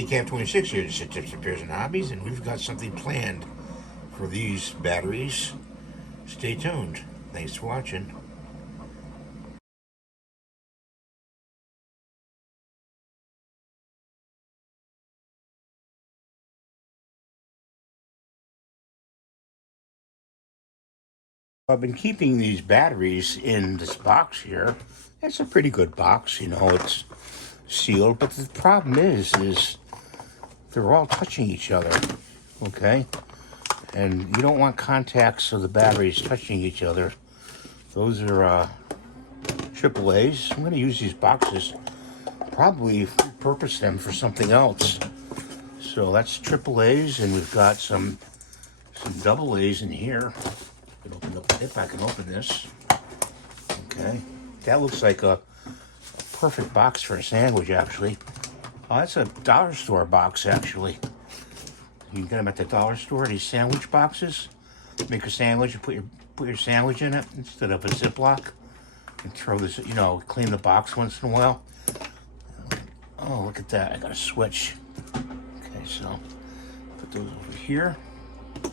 Camp 26 here, just tips, repairs, and hobbies, and we've got something planned for these batteries. Stay tuned. Thanks for watching. I've been keeping these batteries in this box here. It's a pretty good box, you know, it's sealed, but the problem is they're all touching each other, okay? And you don't want contacts of the batteries touching each other. Those are AAA's. I'm going to use these boxes, probably repurpose them for something else. So that's AAA's, and we've got some AA's in here. I can open up, if I can open this. Okay, that looks like a perfect box for a sandwich, actually. Oh, that's a dollar store box, actually. You can get them at the dollar store, these sandwich boxes. Make a sandwich and put your sandwich in it instead of a Ziploc. And throw this, you know, clean the box once in a while. Oh, look at that, I got a switch. Okay, so put those over here.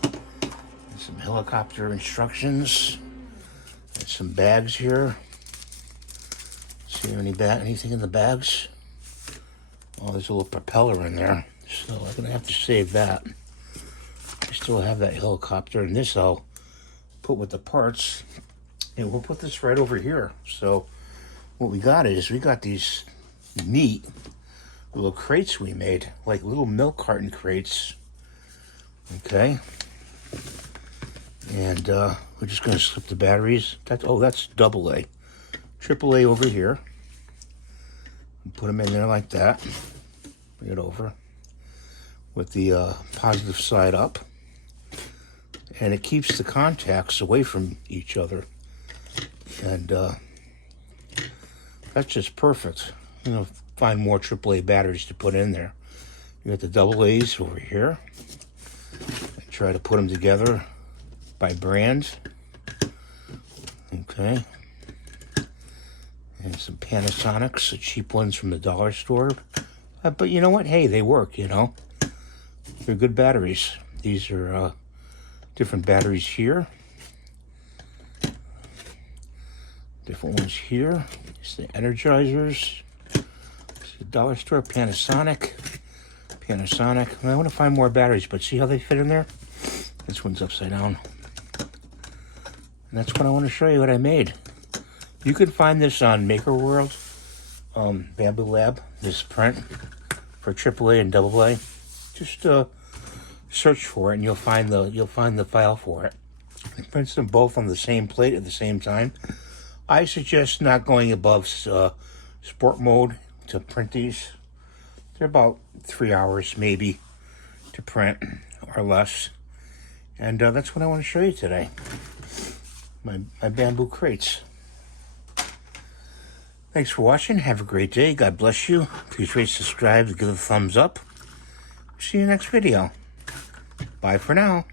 And some helicopter instructions. And some bags here. See anything in the bags? Oh, there's a little propeller in there. So I'm gonna have to save that. I still have that helicopter, and this I'll put with the parts. And we'll put this right over here. So what we got these neat little crates we made, like little milk carton crates. Okay. And we're just gonna slip the batteries. That's AA. AAA over here. Put them in there like that. Bring it over with the positive side up. And it keeps the contacts away from each other. And that's just perfect. You know, find more AAA batteries to put in there. You got the AA's over here. I try to put them together by brand. Okay. And some Panasonics, the cheap ones from the dollar store. But you know what? Hey, they work, you know. They're good batteries. These are different batteries here. Different ones here. It's the Energizers. It's the dollar store, Panasonic. I want to find more batteries, but see how they fit in there? This one's upside down. And that's what I want to show you what I made. You can find this on Maker World, Bamboo Lab, this print for AAA and AA. Just search for it, and you'll find the file for it. It prints them both on the same plate at the same time. I suggest not going above sport mode to print these. They're about 3 hours maybe to print or less. And that's what I want to show you today. My bamboo crates. Thanks for watching. Have a great day. God bless you. Please rate, subscribe, give a thumbs up. See you next video. Bye for now.